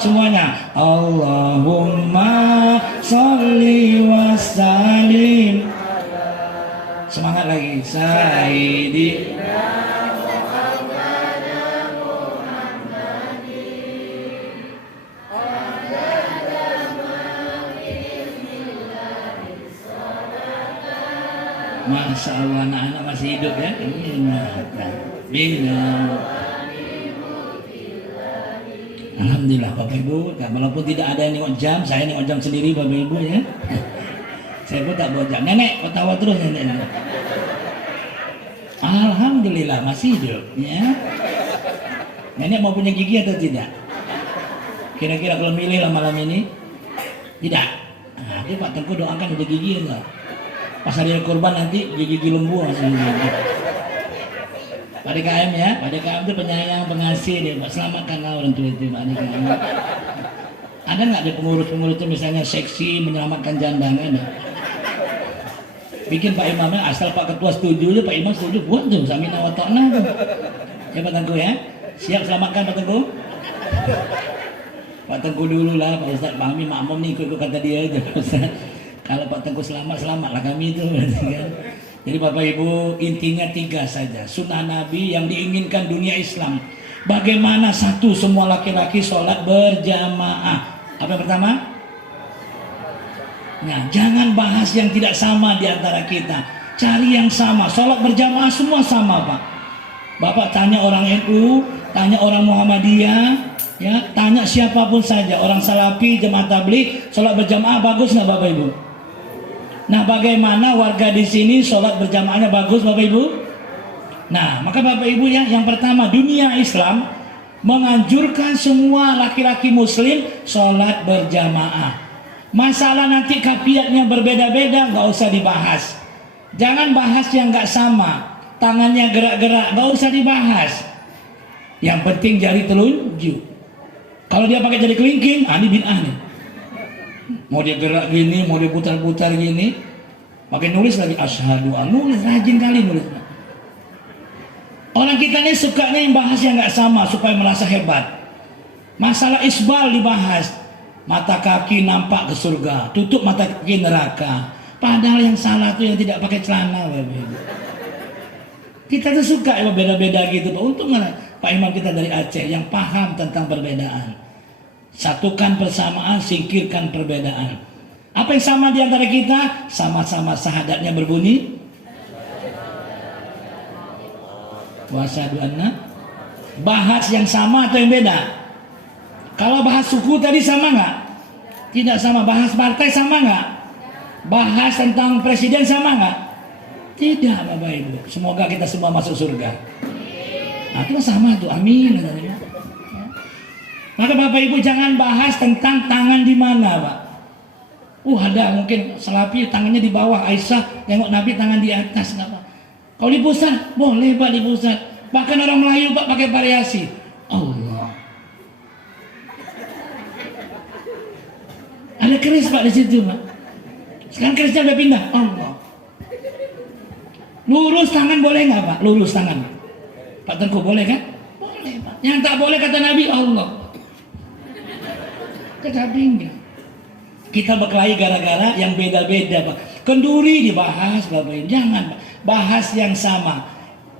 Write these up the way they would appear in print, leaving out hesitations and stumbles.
Semuanya. Allahumma sholli wa sallim. Semangat lagi. Sayyidi. Masya Allah, anak-anak masih hidup ya. Bina. Alhamdulillah Bapak Ibu, walaupun tidak ada yang nengok jam, saya nengok jam sendiri Bapak Ibu ya. Saya pun tak bawa jam. Nenek, ketawa terus nenek. Alhamdulillah masih hidup ya. Nenek mau punya gigi atau tidak? Kira-kira kalau milih lah malam ini? Tidak. Nah, dia Pak Tengku doakan udah gigi enggak? Pas hari kurban nanti gigi lembu masih gigi. Pak DKM ya, Pak DKM itu penyayang, pengasih dia, Pak. Selamatkan orang tua itu Pak DKM. Ada nggak ada pengurus-pengurus itu misalnya seksi menyelamatkan janda, nggak ada? Bikin Pak Imamnya, asal Pak Ketua setuju, Pak Imam setuju, buat tuh, samina wa ta'na tuh. Ya Pak Tengku ya, siap selamatkan Pak Tengku? Pak Tengku dulu lah, Pak Ustadz, Pak Ami makmum nih ikut kata dia aja Pak Ustadz. Kalau Pak Tengku selamatlah kami itu kan. Jadi Bapak Ibu, intinya 3 saja sunnah Nabi yang diinginkan dunia Islam. Bagaimana satu, semua laki-laki sholat berjamaah. Apa yang pertama? Nah, jangan bahas yang tidak sama di antara kita. Cari yang sama, sholat berjamaah semua sama Pak. Bapak tanya orang NU, tanya orang Muhammadiyah, ya, tanya siapapun saja, orang Salafi, jemaah tabligh, sholat berjamaah bagus nggak Bapak Ibu? Nah, bagaimana warga di sini sholat berjamaahnya bagus Bapak Ibu? Nah, maka Bapak Ibu ya, yang pertama, dunia Islam menganjurkan semua laki-laki muslim sholat berjamaah. Masalah nanti kafiatnya berbeda-beda nggak usah dibahas. Jangan bahas yang nggak sama. Tangannya gerak-gerak nggak usah dibahas. Yang penting jari telunjuk. Kalau dia pakai jari kelingking, ini bid'ah nih. Mau dia gerak gini, mau dia putar-putar gini, pakai nulis lagi asyhadu an, nulis rajin kali nulis. Orang kita ini sukanya yang bahas yang nggak sama supaya merasa hebat. Masalah isbal dibahas, mata kaki nampak ke surga, tutup mata kaki neraka. Padahal yang salah tuh yang tidak pakai celana. Kita tuh suka ya beda-beda gitu Pak. Untung mana Pak Imam kita dari Aceh yang paham tentang perbedaan. Satukan persamaan, singkirkan perbedaan. Apa yang sama di antara kita? Sama-sama syahadatnya berbunyi wa asyhadu anna. Bahas yang sama atau yang beda? Kalau bahas suku tadi sama nggak? Tidak sama. Bahas partai sama nggak? Bahas tentang presiden sama nggak? Tidak Bapak Ibu. Semoga kita semua masuk surga. Nah, itu sama tuh. Amin. Maka Bapak Ibu jangan bahas tentang tangan di mana Pak. Ada mungkin Salafi tangannya di bawah, Aisyah tengok Nabi tangan di atas, nggak apa. Kalau di pusat boleh Pak, di pusat. Bahkan orang Melayu Pak pakai variasi. Allah. Ada keris Pak di situ Pak. Sekarang kerisnya udah pindah. Allah. Lurus tangan boleh nggak Pak? Lurus tangan. Pak Tengku boleh kan? Boleh Pak. Yang tak boleh kata Nabi Allah. Kata pinggir. Kita berkelahi gara-gara yang beda-beda Pak. Kenduri dibahas Bapak Ibu. Jangan Pak. Bahas yang sama.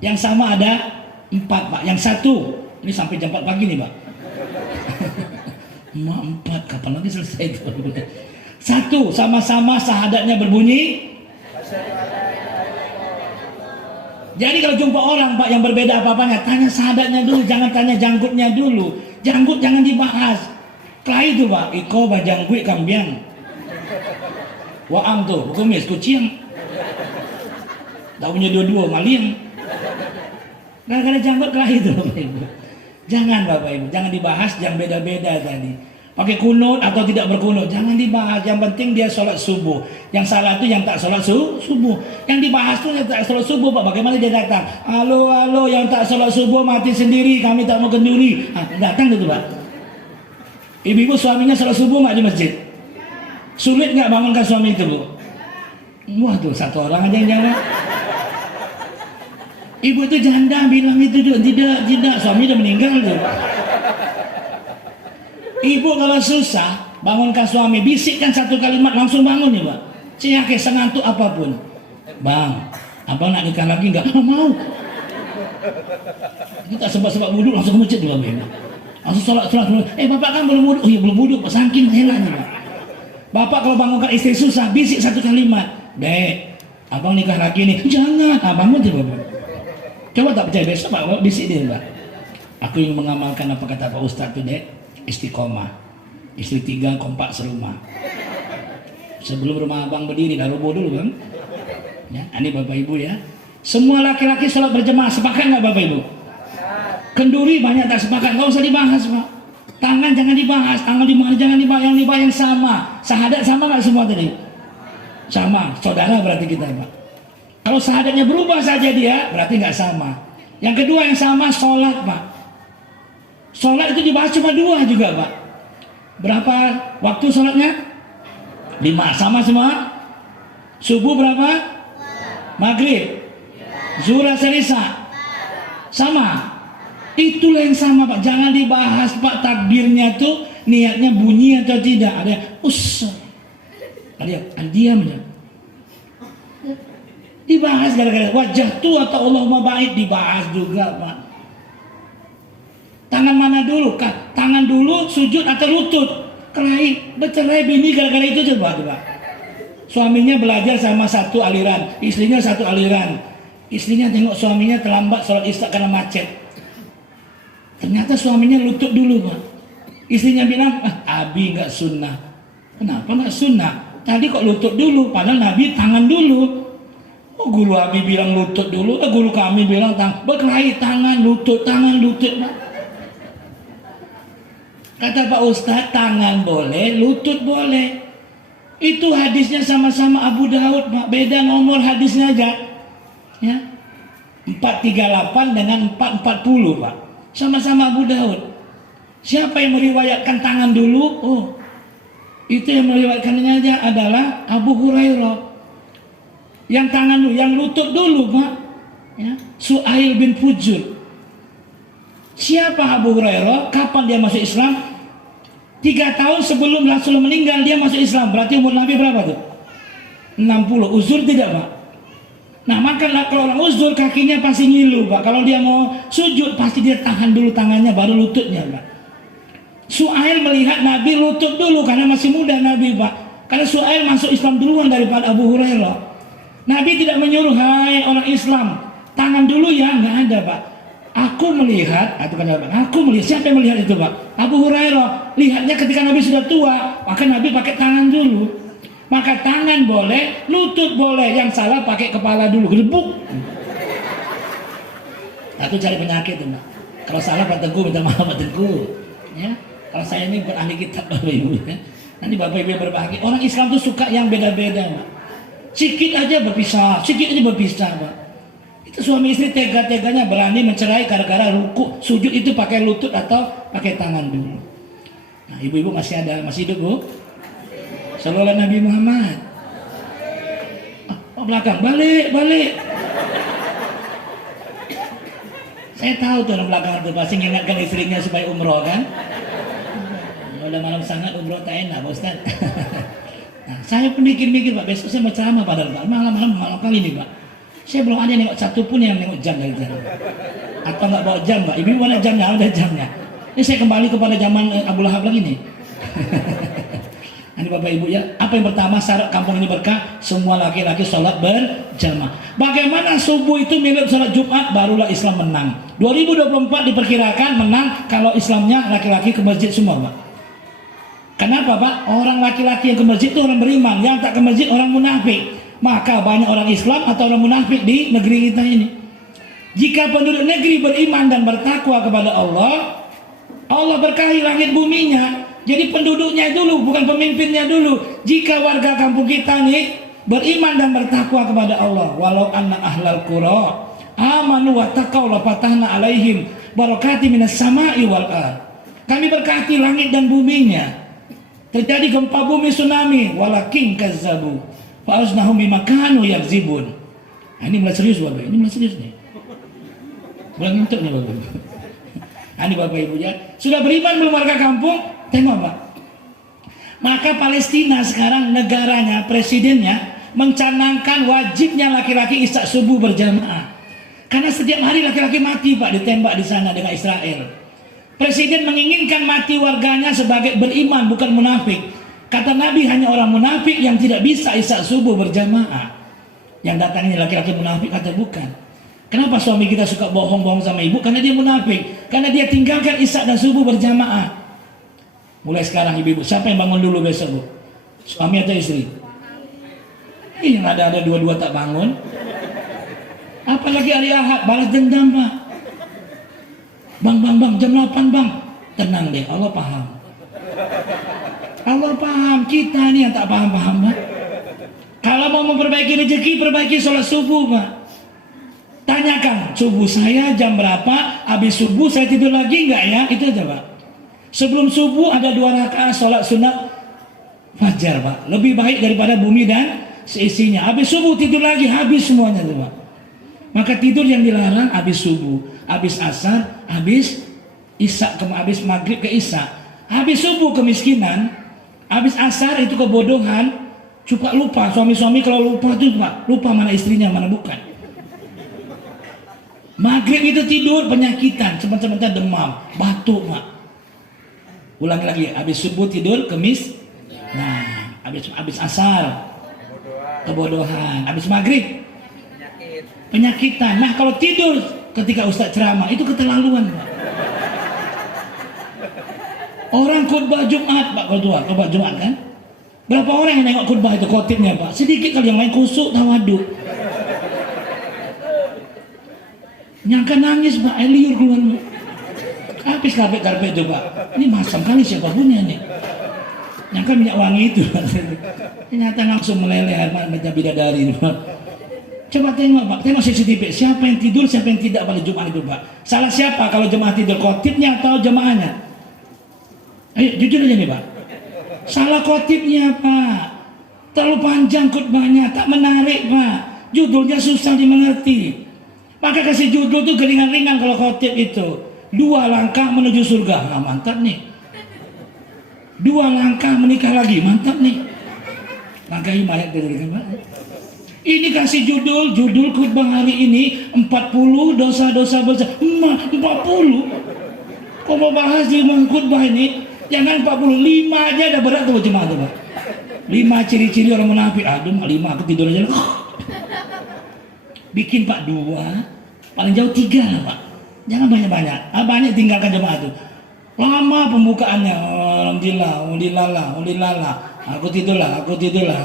Yang sama ada 4 Pak. Yang satu, ini sampai jam 4 pagi nih Pak. 4, kapan lagi selesai itu? Satu, sama-sama syahadatnya berbunyi. Jadi kalau jumpa orang Pak yang berbeda apa-apanya, tanya syahadatnya dulu, jangan tanya janggutnya dulu. Janggut jangan dibahas. Kelahi itu Pak, iko bajanggut kambiang. Waang tuh, kumis, kucing. Tak punya dua-dua, maling. Gara-gara janggut kelahi itu Bapak Ibu. Jangan Bapak Ibu, jangan dibahas yang beda-beda tadi. Pakai kunut atau tidak berkunut, jangan dibahas. Yang penting dia sholat subuh. Yang salah itu yang tak sholat subuh. Yang dibahas itu yang tak sholat subuh Pak. Bagaimana dia datang? Halo, yang tak sholat subuh mati sendiri, kami tak mau kenduri. Datang gitu Pak. Ibu-ibu suaminya sholat subuh nggak di masjid? Sulit nggak bangunkan suami itu Bu? Wah tuh, satu orang aja yang jawab. Ibu itu janda bilang itu tuh, tidak, suami udah meninggal tuh. Ibu kalau susah bangunkan suami, bisikkan satu kalimat langsung bangun ya Pak. Saya yakin sengantuk apapun. Bang, abang nak nikah lagi enggak? Mau. Kita sebab-sebab wudhu langsung ke masjid dulu Pak. Langsung sholat. Bapak kan belum wudhu. Oh iya belum wudhu Pak, saking helanya Pak. Bapak kalau bangunkan istri susah, bisik satu kalimat. Dek, abang nikah lagi nih. Jangan, bangun aja Bapak. Coba tak percaya besok Pak, bisik dia Pak. Aku ingin mengamalkan apa kata Pak Ustadz tuh Dek, istiqomah. Istri 3 kompak serumah. Sebelum rumah abang berdiri, dah roboh dulu kan. Ya, ini Bapak Ibu ya. Semua laki-laki sholat berjemaah, sepakat nggak Bapak Ibu? Kenduri banyak tak sepakat, nggak usah dibahas Pak. Tangan jangan dibahas, tangan dibahas jangan dibahas, yang sama. Syahadat sama nggak semua tadi? Sama, saudara berarti kita Pak. Kalau syahadatnya berubah saja dia, berarti nggak sama. Yang kedua yang sama sholat Pak. Sholat itu dibahas cuma 2 juga Pak. Berapa waktu sholatnya? 5, sama semua. Subuh berapa? Maghrib, zuhur, asar, isya, sama. Itulah yang sama Pak. Jangan dibahas Pak takbirnya tuh niatnya bunyi atau tidak. Ada ada diam aja. Dibahas gara-gara wajah tuh atau Allahumma baik dibahas juga Pak. Tangan mana dulu? Tangan dulu, sujud atau lutut? Bercerai bini gara-gara itu coba. Suaminya belajar sama satu aliran, istrinya satu aliran. Istrinya tengok suaminya terlambat sholat isya karena macet. Ternyata suaminya lutut dulu Pak. Istrinya bilang, Abi nggak sunnah. Kenapa nggak sunnah? Tadi kok lutut dulu, padahal Nabi tangan dulu. Oh, guru Abi bilang lutut dulu, guru kami bilang berkelahi tangan lutut Pak. Kata Pak Ustadz, tangan boleh, lutut boleh. Itu hadisnya sama-sama Abu Daud, Pak. Beda nomor hadisnya aja. Ya. 438 dengan 440, Pak. Sama-sama Abu Daud. Siapa yang meriwayatkan tangan dulu? Oh, itu yang meriwayatkannya aja adalah Abu Hurairah. Yang tangan dulu, yang lutut dulu, Pak. Ya. Su'ail bin Fujur. Siapa Abu Hurairah? Kapan dia masuk Islam? 3 tahun sebelum Rasulullah meninggal dia masuk Islam. Berarti umur Nabi berapa tuh? 60. Uzur tidak Pak? Nah maka kalau orang uzur kakinya pasti ngilu Pak. Kalau dia mau sujud pasti dia tahan dulu tangannya baru lututnya Pak. Su'ail melihat Nabi lutut dulu karena masih muda Nabi Pak. Karena Su'ail masuk Islam duluan daripada Abu Hurairah. Nabi tidak menyuruh, hai orang Islam, tangan dulu ya, nggak ada Pak. Aku melihat, siapa yang melihat itu Pak? Abu Hurairah. Lihatnya ketika Nabi sudah tua, maka Nabi pakai tangan dulu. Maka tangan boleh, lutut boleh. Yang salah pakai kepala dulu, gelebuk. Itu cari penyakit tuh Pak. Kalau salah Pak Tengku minta maaf Pak Tengku. Ya. Kalau saya ini bukan ahli kitab Bapak Ibu. Ya. Nanti Bapak Ibu yang berbahagia. Orang Islam tuh suka yang beda-beda Pak. Sikit aja berpisah, Pak. Itu suami istri tega-teganya berani mencerai gara-gara ruku, sujud itu pakai lutut atau pakai tangan dulu. Nah, ibu-ibu masih hidup Bu? Sallallahu Nabi Muhammad. Belakang, balik. Saya tahu tuh orang belakang itu pasti mengingatkan istrinya supaya umroh kan. Udah malam sangat umroh tak enak Pak Ustaz. Nah, saya pun mikir-mikir Pak, besok saya mau ceramah padahal Pak. Malam kali ini Pak. Saya belum ada nengok satu pun yang nengok jam dari sana. Atau nggak bawa jam Pak? Ibu mana jamnya? Ada jamnya. Ini saya kembali kepada zaman Abu Lahab lagi nih. Ini Bapak Ibu ya. Apa yang pertama syarat kampung ini berkah? Semua laki-laki sholat berjamaah. Bagaimana subuh itu mirip sholat Jumat? Barulah Islam menang. 2024 diperkirakan menang kalau Islamnya laki-laki ke masjid semua Pak. Kenapa Pak? Orang laki-laki yang ke masjid itu orang beriman, yang tak ke masjid orang munafik. Maka banyak orang Islam atau orang munafik di negeri kita ini. Jika penduduk negeri beriman dan bertakwa kepada Allah, Allah berkahi langit buminya. Jadi penduduknya dulu, bukan pemimpinnya dulu. Jika warga kampung kita nih beriman dan bertakwa kepada Allah, walau anna ahlal qura amanu wa taqaw la fatahna alaihim barakati minas sama'i wal ard. Kami berkati langit dan buminya. Terjadi gempa bumi, tsunami, walakin kazzabu fa'aznahum bimakanu yakzibun. Nah, ini mulai serius Bapak, ini mulai serius nih. Mulai ngantuk nih Bapak. Ini Bapak Ibu ya. Sudah beriman belum warga kampung? Tengok Pak. Maka Palestina sekarang negaranya, presidennya mencanangkan wajibnya laki-laki isya subuh berjamaah. Karena setiap hari laki-laki mati Pak, ditembak di sana dengan Israel. Presiden menginginkan mati warganya sebagai beriman, bukan munafik. Kata Nabi, hanya orang munafik yang tidak bisa isya subuh berjamaah. Yang datang ini laki-laki munafik, kata bukan. Kenapa suami kita suka bohong-bohong sama ibu? Karena dia munafik. Karena dia tinggalkan isya dan subuh berjamaah. Mulai sekarang ibu-ibu, siapa yang bangun dulu besok Bu? Suami atau istri? Yang ada dua-dua tak bangun. Apalagi hari Ahad, balas dendam Pak. Bang, jam 8 Bang. Tenang deh, Allah paham. Allah paham, kita nih yang tak paham-paham Pak. Kalau mau memperbaiki rezeki, perbaiki sholat subuh Pak. Tanyakan, subuh saya jam berapa? Habis subuh saya tidur lagi enggak ya? Itu aja Pak. Sebelum subuh ada 2 rakaat sholat sunat fajar Pak. Lebih baik daripada bumi dan seisinya. Habis subuh tidur lagi, habis semuanya tuh Pak. Maka tidur yang dilarang habis subuh, habis asar, habis isya, habis maghrib ke isya. Habis subuh kemiskinan, habis asar itu kebodohan. Suka lupa, suami-suami kalau lupa tuh Pak, lupa mana istrinya, mana bukan. Maghrib itu tidur penyakitan, sebentar-sebentar demam, batuk Pak. Ulangi lagi, habis subuh tidur kemis. Nah, habis asar kebodohan, habis maghrib penyakitan. Nah, kalau tidur ketika Ustaz ceramah itu keterlaluan Pak. Orang khutbah Jumat Pak, khutbah Jumat kan? Berapa orang yang nengok khutbah itu khotibnya Pak? Sedikit kali, yang lain kusuk tawaduk. Nyangka nangis Pak, air liur keluar Pak. Habis karpet itu Pak. Ini masam kali siapa punya nih. Nyangka minyak wangi itu. Ternyata langsung meleleh air mata bidadari itu Pak. Coba tengok Pak, tengok CCTV. Siapa yang tidur, siapa yang tidak pada Jumat itu Pak. Salah siapa kalau jemaah tidur, khotibnya atau jemaahnya? Ayo jujur aja nih Pak. Salah khotibnya Pak. Terlalu panjang khutbahnya, tak menarik Pak. Judulnya susah dimengerti. Maka kasih judul tuh ringan-ringan kalau khotib itu. 2 langkah menuju surga. Nah, mantap nih. 2 langkah menikah lagi, mantap nih. Langkah mayat dari kan Pak. Ini kasih judul khutbah hari ini 40 dosa-dosa besar. 40. Kok mau bahas di khutbah ini? Jangan 45 aja udah berat tuh jemaah tuh Pak. 5 ciri-ciri orang munafik. Aduh, 5 aku tidur aja. Bikin Pak 2, paling jauh 3 lah Pak. Jangan banyak-banyak. Banyak tinggalkan jemaah tuh. Lama pembukaannya. Alhamdulillah. Aku tidur lah.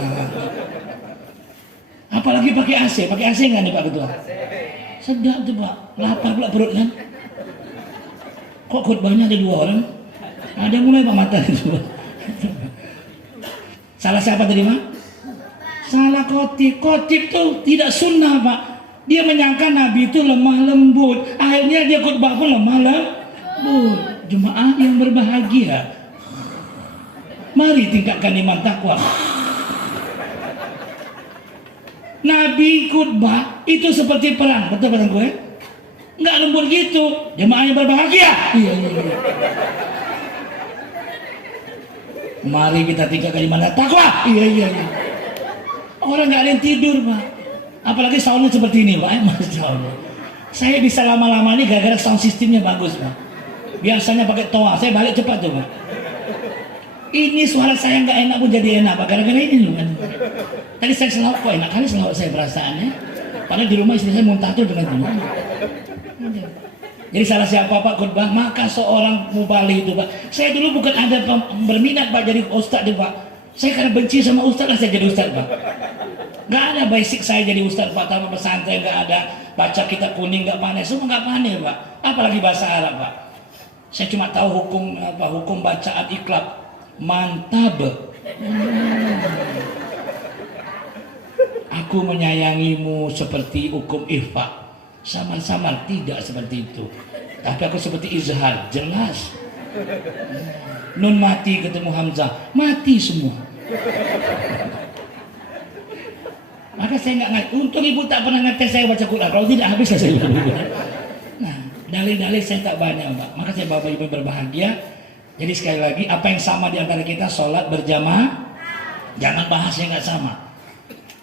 Apalagi pakai AC nggak nih Pak Ketua? Sedap tuh Pak. Lapar pula perut kan? Kok khutbahnya ada 2 orang? Ada mulai Pak mata itu. Salah siapa tadi Pak? Salah khotib. Khotib tuh tidak sunnah Pak. Dia menyangka Nabi itu lemah lembut. Akhirnya dia khutbah pun lemah lembut. Jemaah yang berbahagia, mari tingkatkan iman takwa. Nabi khutbah itu seperti perang, betul kata gue? Nggak lembut gitu. Jemaah yang berbahagia. Iya. Mari kita tingkatkan iman takwa. Iya. Orang nggak ada yang tidur Pak. Apalagi soundnya seperti ini Pak. Masya Allah. Saya bisa lama-lama ini gara-gara sound sistemnya bagus Pak. Biasanya pakai toa, saya balik cepat tuh Pak. Ini suara saya nggak enak pun jadi enak Pak, gara-gara ini loh kan. Tadi saya selawat, kok enak kali selawat saya perasaannya. Padahal di rumah istri saya muntah tuh dengan teman. Jadi salah siapa Pak khutbah? Maka seorang mubali itu Pak. Saya dulu bukan ada berminat Pak jadi ustadz deh Pak. Saya karena benci sama ustadz lah saya jadi ustadz Pak. Nggak ada basic saya jadi ustadz Pak, tanpa pesantren nggak ada, baca kitab kuning nggak pandai, semua nggak pandai Pak. Apalagi bahasa Arab Pak. Saya cuma tahu hukum bacaan iklab. Mantap. Aku menyayangimu seperti hukum ihfa. Samar-samar tidak seperti itu. Tapi aku seperti izhar, jelas. Nun mati ketemu Hamzah, mati semua. Maka saya nggak ngerti. Untung ibu tak pernah ngetes saya baca Quran. Kalau tidak habis saya ibu. Nah, dalil-dalil saya tak banyak Pak. Maka saya bapak ibu berbahagia. Jadi sekali lagi, apa yang sama di antara kita? Sholat berjamaah. Jangan bahas yang nggak sama.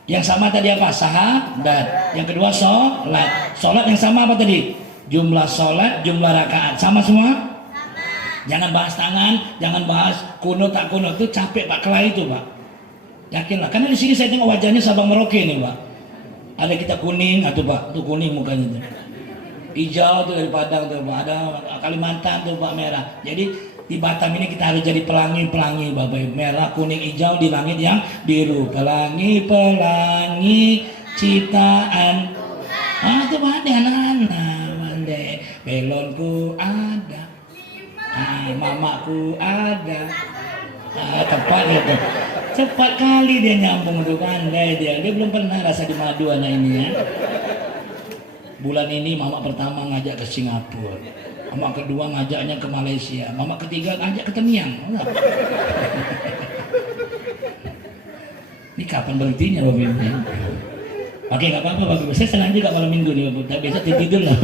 Yang sama tadi apa? Sahadat. Yang kedua sholat. Sholat yang sama apa tadi? Jumlah sholat, jumlah rakaat. Sama semua? Jangan bahas tangan, jangan bahas kunut tak kunut, itu capek Pak, kelahi itu Pak. Yakinlah, karena di sini saya tengok wajahnya Sabang Merauke nih Pak. Ada kita kuning, atau Pak, tuh kuning mukanya tuh. Hijau tuh dari Padang tuh Pak, ada Kalimantan tuh Pak merah. Jadi di Batam ini kita harus jadi pelangi-pelangi Bapak Ibu. Merah, kuning, hijau di langit yang biru. Pelangi-pelangi ciptaan. Ah tuh Pak, anak-anak mandai. Belonku ada. Mamaku ada. Tepat gitu. Cepat kali dia nyambung tuh, pandai dia. Dia belum pernah rasa di madu anak ini ya. Bulan ini mama pertama ngajak ke Singapura, mama kedua ngajaknya ke Malaysia, mama ketiga ngajak ke Temiang. Ini kapan berhentinya Bapak Ibu? Oke, nggak apa-apa Bapak Ibu. Saya senang juga malam minggu nih Bapak Ibu. Tapi besok tidur lah.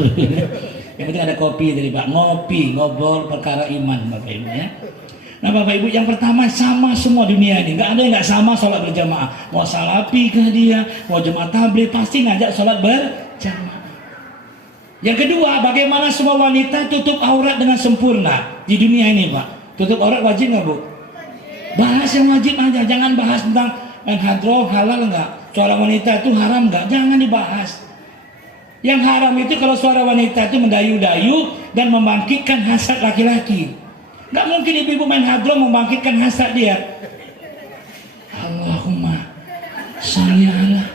Yang penting ada kopi dari Pak. Ngopi, ngobrol perkara iman Bapak Ibu ya. Nah Bapak Ibu, yang pertama sama semua dunia ini. Nggak ada yang nggak sama sholat berjamaah. Mau salafi kah dia, mau jemaah tabligh, pasti ngajak sholat berjamaah. Yang kedua, bagaimana semua wanita tutup aurat dengan sempurna di dunia ini Pak. Tutup aurat wajib nggak Bu? Bahas yang wajib aja, jangan bahas tentang hadroh halal nggak. Suara wanita itu haram nggak? Jangan dibahas. Yang haram itu kalau suara wanita itu mendayu-dayu dan membangkitkan hasad laki-laki. Nggak mungkin ibu-ibu main hadroh membangkitkan hasad dia. Allahumma sholli ala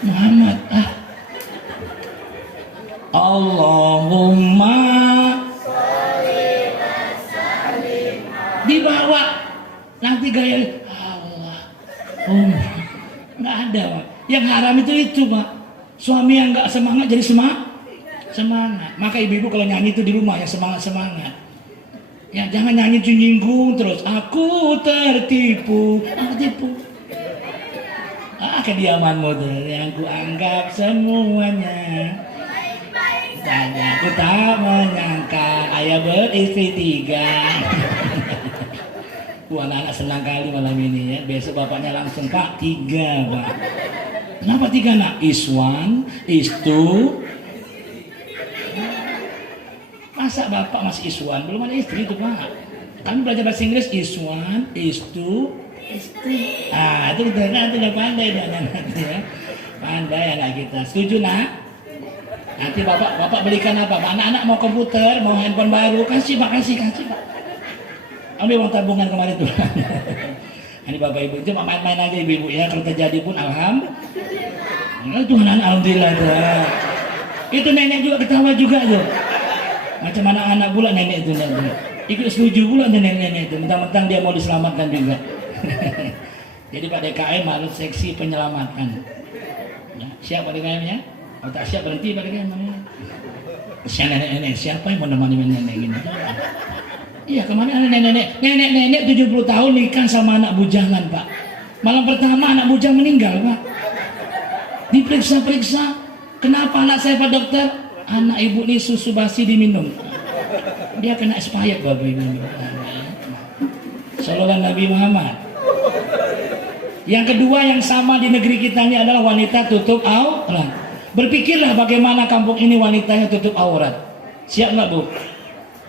Muhammad. Allahumma dibawa nanti gaya Allah. Nggak ada Pak. Yang haram itu Pak. Suami yang nggak semangat jadi semangat. Maka ibu-ibu kalau nyanyi itu di rumah yang semangat. Ya jangan nyanyi nyinggung terus. Aku tertipu. Kediamanmu tuh yang ku anggap semuanya. Tanya aku tak menyangka ayah beristri 3. Anak-anak senang kali malam ini ya. Besok bapaknya langsung Pak 3 Pak. Kenapa 3 nak? Is one, is two. Masa bapak masih is one? Belum ada istri itu Pak. Kami belajar bahasa Inggris is one, is two, is three. Itu udah pandai dia nanti ya. Pandai anak kita. Setuju nak? Nanti bapak belikan apa? Anak-anak mau komputer, mau handphone baru, kasih Pak. Ambil uang tabungan kemarin tuh. Ini Bapak Ibu, cuma main-main aja ibu-ibu ya. Kalau terjadi pun alhamdulillah. Tuhan alhamdulillah tuh. Itu nenek juga ketawa juga tuh. Macam anak-anak pula nenek itu nanti. Ikut setuju pula nenek-nenek itu. Mentang-mentang dia mau diselamatkan juga. Jadi Pak DKM harus seksi penyelamatan. Ya, siap Pak DKM ya? Kalau tak siap berhenti Pak DKM namanya. Nenek-nenek siapa yang mau nemani nenek gini? Iya kemarin ada nenek 70 tahun nikah sama anak bujangan Pak. Malam pertama anak bujang meninggal Pak. Diperiksa-periksa, kenapa anak saya Pak dokter? Anak ibu ini susu basi diminum. Dia kena expired Bapak Ibu. Sallallahu Nabi Muhammad. Yang kedua yang sama di negeri kita ini adalah wanita tutup aurat. Berpikirlah bagaimana kampung ini wanitanya tutup aurat. Siap nggak Bu?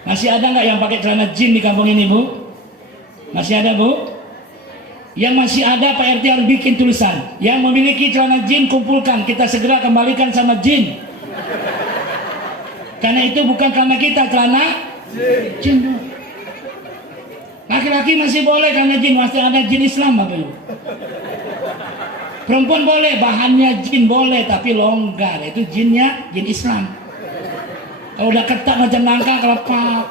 Masih ada nggak yang pakai celana jin di kampung ini Bu? Masih ada Bu? Yang masih ada Pak RT harus bikin tulisan. Yang memiliki celana jin kumpulkan, kita segera kembalikan sama jin. Karena itu bukan karena kita celana jin. Laki-laki masih boleh karena jin, masih ada jin Islam Bapak Ibu. Perempuan boleh, bahannya jin boleh, tapi longgar. Itu jinnya jin Islam. Kalau udah ketat macam nangka, kelepak.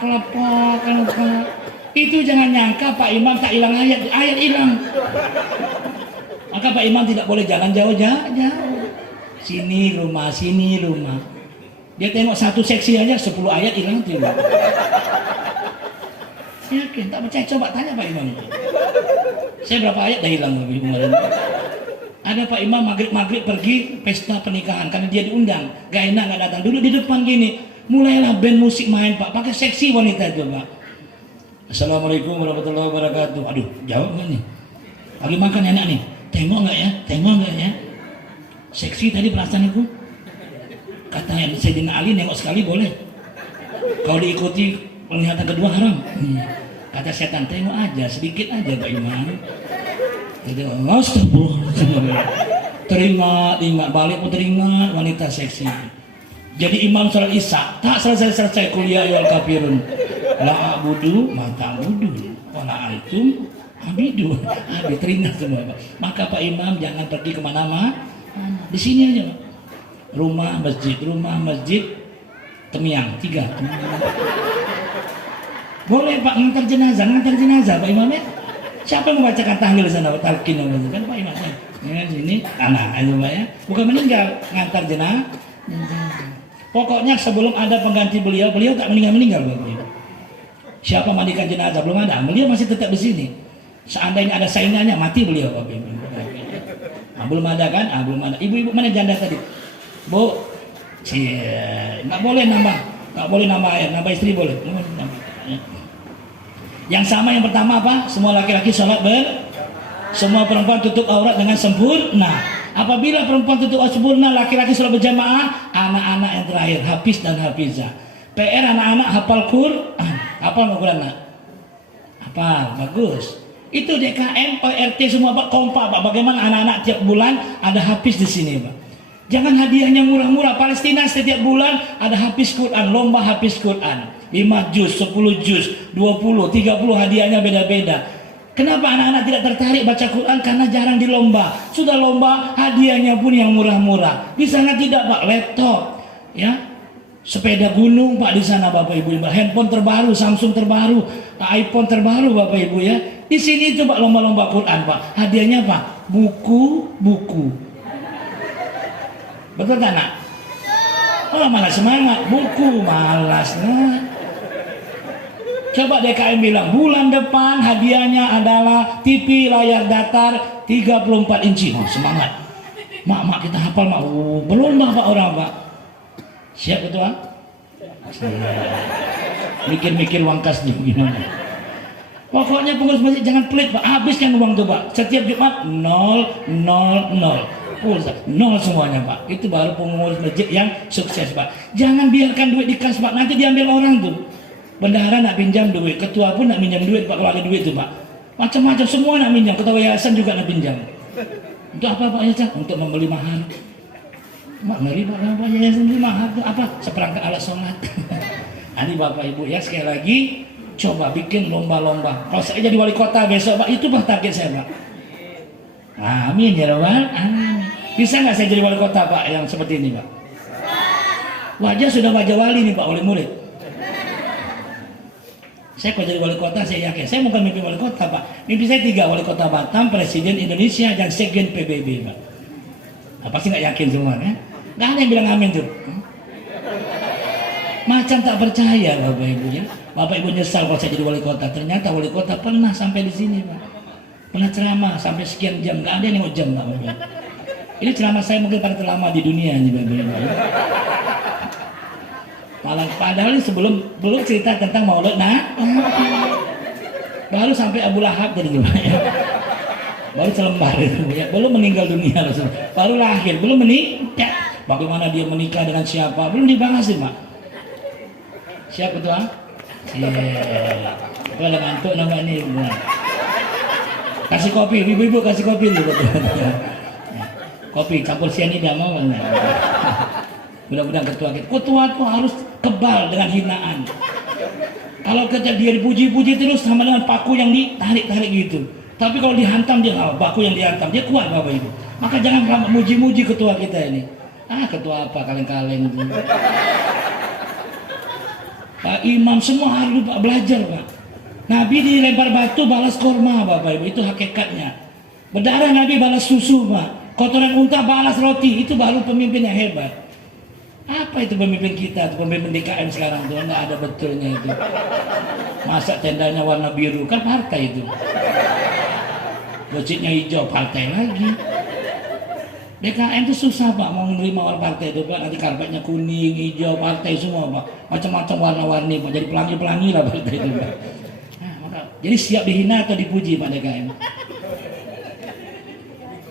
Itu jangan nyangka Pak Imam tak hilang ayat hilang. Maka Pak Imam tidak boleh jalan jauh-jauh. Sini rumah. Dia tengok satu seksi aja 10 ayat hilang tuh. Yakin, tak percaya coba tanya Pak Imam. Saya berapa ayat dah hilang lebih kemarin. Ada Pak Imam maghrib pergi pesta pernikahan karena dia diundang. Gak enak gak datang. Dulu di depan gini. Mulailah band musik main Pak, pakai seksi wanita itu Pak. Assalamualaikum warahmatullahi wabarakatuh. Aduh, jawab nggak nih? Lagi makan enak nih. Tengok nggak ya? Tengok nggak ya? Seksi tadi perasaanku. Kata Sayyidina Ali, nengok sekali boleh. Kalau diikuti penglihatan kedua haram. Kata setan, tengok aja, sedikit aja Pak Imam. Jadi, astagfirullah. Terima, balik pun terima wanita seksi. Jadi imam sholat isya, tak selesai kuliah ya kafirun. La abudu, mata abudu. Wala antum, abidu. Teringat semua Pak. Maka Pak Imam jangan pergi kemana-mana. Di sini aja Pak. Rumah masjid, Temiang 3. Boleh Pak ngantar jenazah Pak Imam ya. Siapa yang membacakan tahlil sana talqin kan Pak Imam ya sini anak aja Pak ya. Bukan meninggal, ngantar jenazah. Pokoknya sebelum ada pengganti beliau tak meninggal Bapak Ibu. Siapa mandikan jenazah belum ada, beliau masih tetap di sini. Seandainya ada saingannya mati beliau Bapak Ibu. Belum ada kan? Belum ada. Ibu-ibu mana janda tadi? Bu, nggak boleh nambah air, nambah istri boleh. Yang sama yang pertama apa? Semua laki-laki sholat semua perempuan tutup aurat dengan sempurna. Apabila perempuan tutup aurat sempurna, laki-laki sholat berjamaah, anak-anak yang terakhir hafiz dan hafizah. PR anak-anak hafal Quran, hafal Quran nak? Hafal, bagus. Itu DKM, PRT semua Pak kompak Pak. Bagaimana anak-anak tiap bulan ada hafiz di sini Pak. Jangan hadiahnya murah-murah. Palestina setiap bulan ada hafiz Quran, lomba hafiz Quran. 5 juz, 10 juz, 20, 30 hadiahnya beda-beda. Kenapa anak-anak tidak tertarik baca Quran? Karena jarang di lomba. Sudah lomba, hadiahnya pun yang murah-murah. Di sana tidak Pak, laptop, ya, sepeda gunung Pak di sana Bapak Ibu. Handphone terbaru, Samsung terbaru, iPhone terbaru Bapak Ibu ya. Di sini itu Pak lomba-lomba Quran Pak. Hadiahnya Pak, buku. Betul tak nak? Oh malah semangat, buku malas nak. Coba DKM bilang bulan depan hadiahnya adalah TV layar datar 34 inci. Oh, semangat. Mak kita hafal mak. Belum Pak orang Pak. Siap ketua? Mikir-mikir uang kas gimana? Pokoknya pengurus masjid jangan pelit Pak. Habiskan uang tuh Pak. Setiap Jumat 000. Nol semuanya Pak. Itu baru pengurus masjid yang sukses Pak. Jangan biarkan duit di kas Pak. Nanti diambil orang tuh. Bendahara nak pinjam duit, ketua pun nak pinjam duit Pak, kalau ada duit itu Pak. Macam-macam semua nak pinjam, ketua yayasan juga nak pinjam. Untuk apa Pak yayasan? Untuk membeli mahar. Mak ngeri Pak, yayasan beli mahar itu apa? Seperangkat alat sholat. Ini Bapak Ibu ya sekali lagi coba bikin lomba-lomba. Kalau saya jadi wali kota besok Pak, itu Pak target saya Pak. Amin ya Rabbal Alamin. Bisa nggak saya jadi wali kota Pak yang seperti ini Pak? Wajah sudah wajah wali nih Pak, wali murid. Saya kalau jadi wali kota saya yakin, saya bukan mimpi wali kota Pak. Mimpi saya 3, wali kota Batam, Presiden Indonesia, dan Sekjen PBB Pak. Nah, pasti nggak yakin semua kan? Nggak ada yang bilang amin tuh. Macam tak percaya Bapak Ibu ya. Bapak Ibu nyesal kalau saya jadi wali kota. Ternyata wali kota pernah sampai di sini Pak. Pernah ceramah sampai sekian jam, nggak ada yang nengok jam Pak. Ini ceramah saya mungkin paling terlama di dunia nih Bapak Ibu. Malah padahal ini belum cerita tentang Maulid baru sampai Abu Lahab tadi gimana ya. Baru selembar itu ya, belum meninggal dunia baru lahir, belum menikah. Bagaimana dia menikah dengan siapa belum dibahas sih Pak. Siap ketua? Siap. Ada ngantuk nama ini. Kasih kopi, ibu-ibu kasih kopi dulu. Kopi campur sianida mau enggak? Mudah-mudahan ketua itu harus kebal dengan hinaan. Kalau dia dipuji-puji terus sama dengan paku yang ditarik-tarik gitu. Tapi kalau dihantam dia paku yang dihantam dia kuat Bapak Ibu. Maka jangan muji-muji ketua kita ini. Ketua apa kaleng-kaleng itu. Pak Imam semua harus belajar Pak. Nabi dilempar batu balas korma Bapak Ibu, itu hakikatnya. Berdarah Nabi balas susu Pak. Kotoran unta balas roti, itu baru pemimpin yang hebat. Apa itu pemimpin kita, itu pemimpin DKM sekarang tuh nggak ada betulnya itu. Masa tendanya warna biru kan partai itu. Masjidnya hijau partai lagi. DKM itu susah Pak mau menerima orang partai itu Pak. Nanti karpetnya kuning, hijau, partai semua Pak. Macam-macam warna-warni Pak. Jadi pelangi-pelangi lah partai itu Pak. Jadi siap dihina atau dipuji Pak DKM?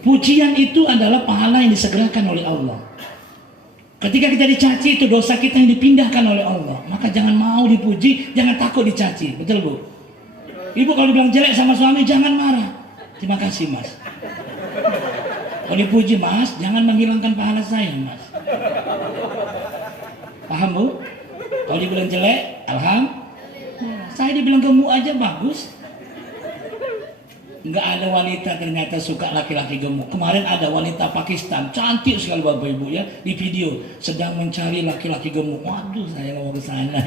Pujian itu adalah pahala yang disegerakan oleh Allah. Ketika kita dicaci, itu dosa kita yang dipindahkan oleh Allah. Maka jangan mau dipuji, jangan takut dicaci. Betul Bu? Ibu kalau dibilang jelek sama suami, jangan marah. Terima kasih Mas. Kalau dipuji Mas, jangan menghilangkan pahala saya Mas. Paham Bu? Kalau dibilang jelek, alhamdulillah. Saya dibilang gemuk aja bagus. Nggak ada wanita ternyata suka laki-laki gemuk. Kemarin ada wanita Pakistan, cantik sekali Bapak Ibu ya, di video sedang mencari laki-laki gemuk. Waduh, saya mau ke sana.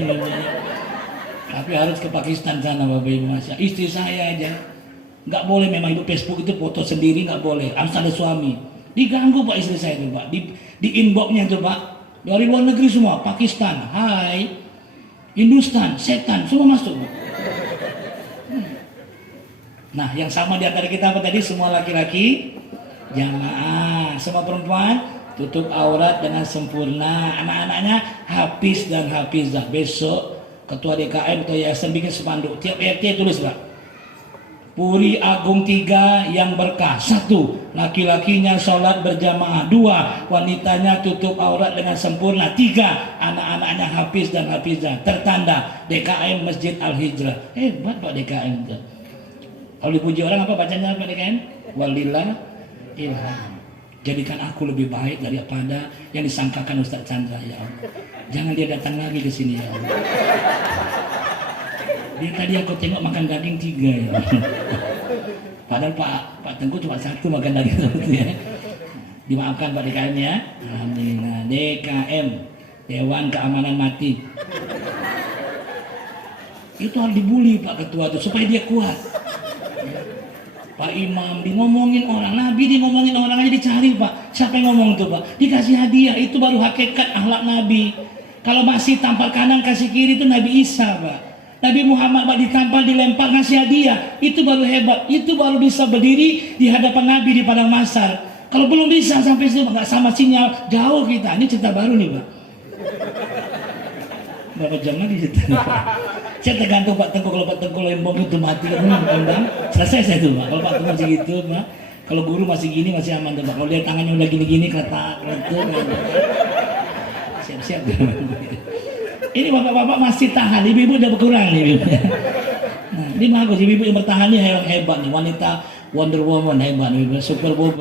Tapi harus ke Pakistan sana Bapak Ibu Masya. Istri saya aja nggak boleh, memang Ibu Facebook itu foto sendiri nggak boleh, harus ada suami. Diganggu Pak istri saya itu Pak, di inboxnya itu Pak, dari luar negeri semua, Pakistan, hai, Hindustan, setan, semua masuk Pak. Nah, yang sama di antara kita apa tadi? Semua laki-laki jamaah, semua perempuan tutup aurat dengan sempurna. Anak-anaknya hafiz dan hafizah. Besok ketua DKM atau yayasan bikin spanduk, tiap RT tulis Pak, Puri Agung 3 yang berkah. 1. Laki-lakinya sholat berjamaah. 2. Wanitanya tutup aurat dengan sempurna. 3. Anak-anaknya hafiz dan hafizah. Tertanda DKM Masjid Al-Hijrah. Hebat Pak DKM itu. Kalau dipuji orang apa bacanya Pak DKM? Walillah ilham. Jadikan aku lebih baik daripada yang disangkakan Ustaz Chandra ya Allah. Jangan dia datang lagi ke sini ya Allah. Dia tadi aku tengok makan daging 3 ya Allah. Padahal Pak Tengku cuma 1 makan daging seperti ya. Dimaafkan Pak DKM ya. Alhamdulillah. DKM Dewan Keamanan Mati. Itu harus dibully Pak Ketua itu supaya dia kuat. Pak Imam ngomongin orang, Nabi ngomongin orang aja dicari Pak. Siapa yang ngomong itu Pak? Dikasih hadiah, itu baru hakikat akhlak Nabi. Kalau masih tampar kanan kasih kiri itu Nabi Isa Pak. Nabi Muhammad Pak ditampar dilempar ngasih hadiah, itu baru hebat. Itu baru bisa berdiri di hadapan Nabi di padang mahsyar. Kalau belum bisa sampai situ nggak sama sinyal, jauh kita. Ini cerita baru nih Pak. Berapa jam lagi cerita? Saya tergantung Pak Tengku, kalau Pak Tengku lembong itu mati selesai saya tuh Pak. Kalau Pak Tengku masih gitu Pak, kalau guru masih gini masih aman tuh Pak. Kalau dia tangannya udah gini-gini keletak siap-siap. Ini bapak-bapak masih tahan, ibu-ibu udah berkurang nih ibu. Nah, ini bagus, ibu-ibu yang bertahan nih hebat nih, wanita Wonder Woman hebat nih, Super Woman.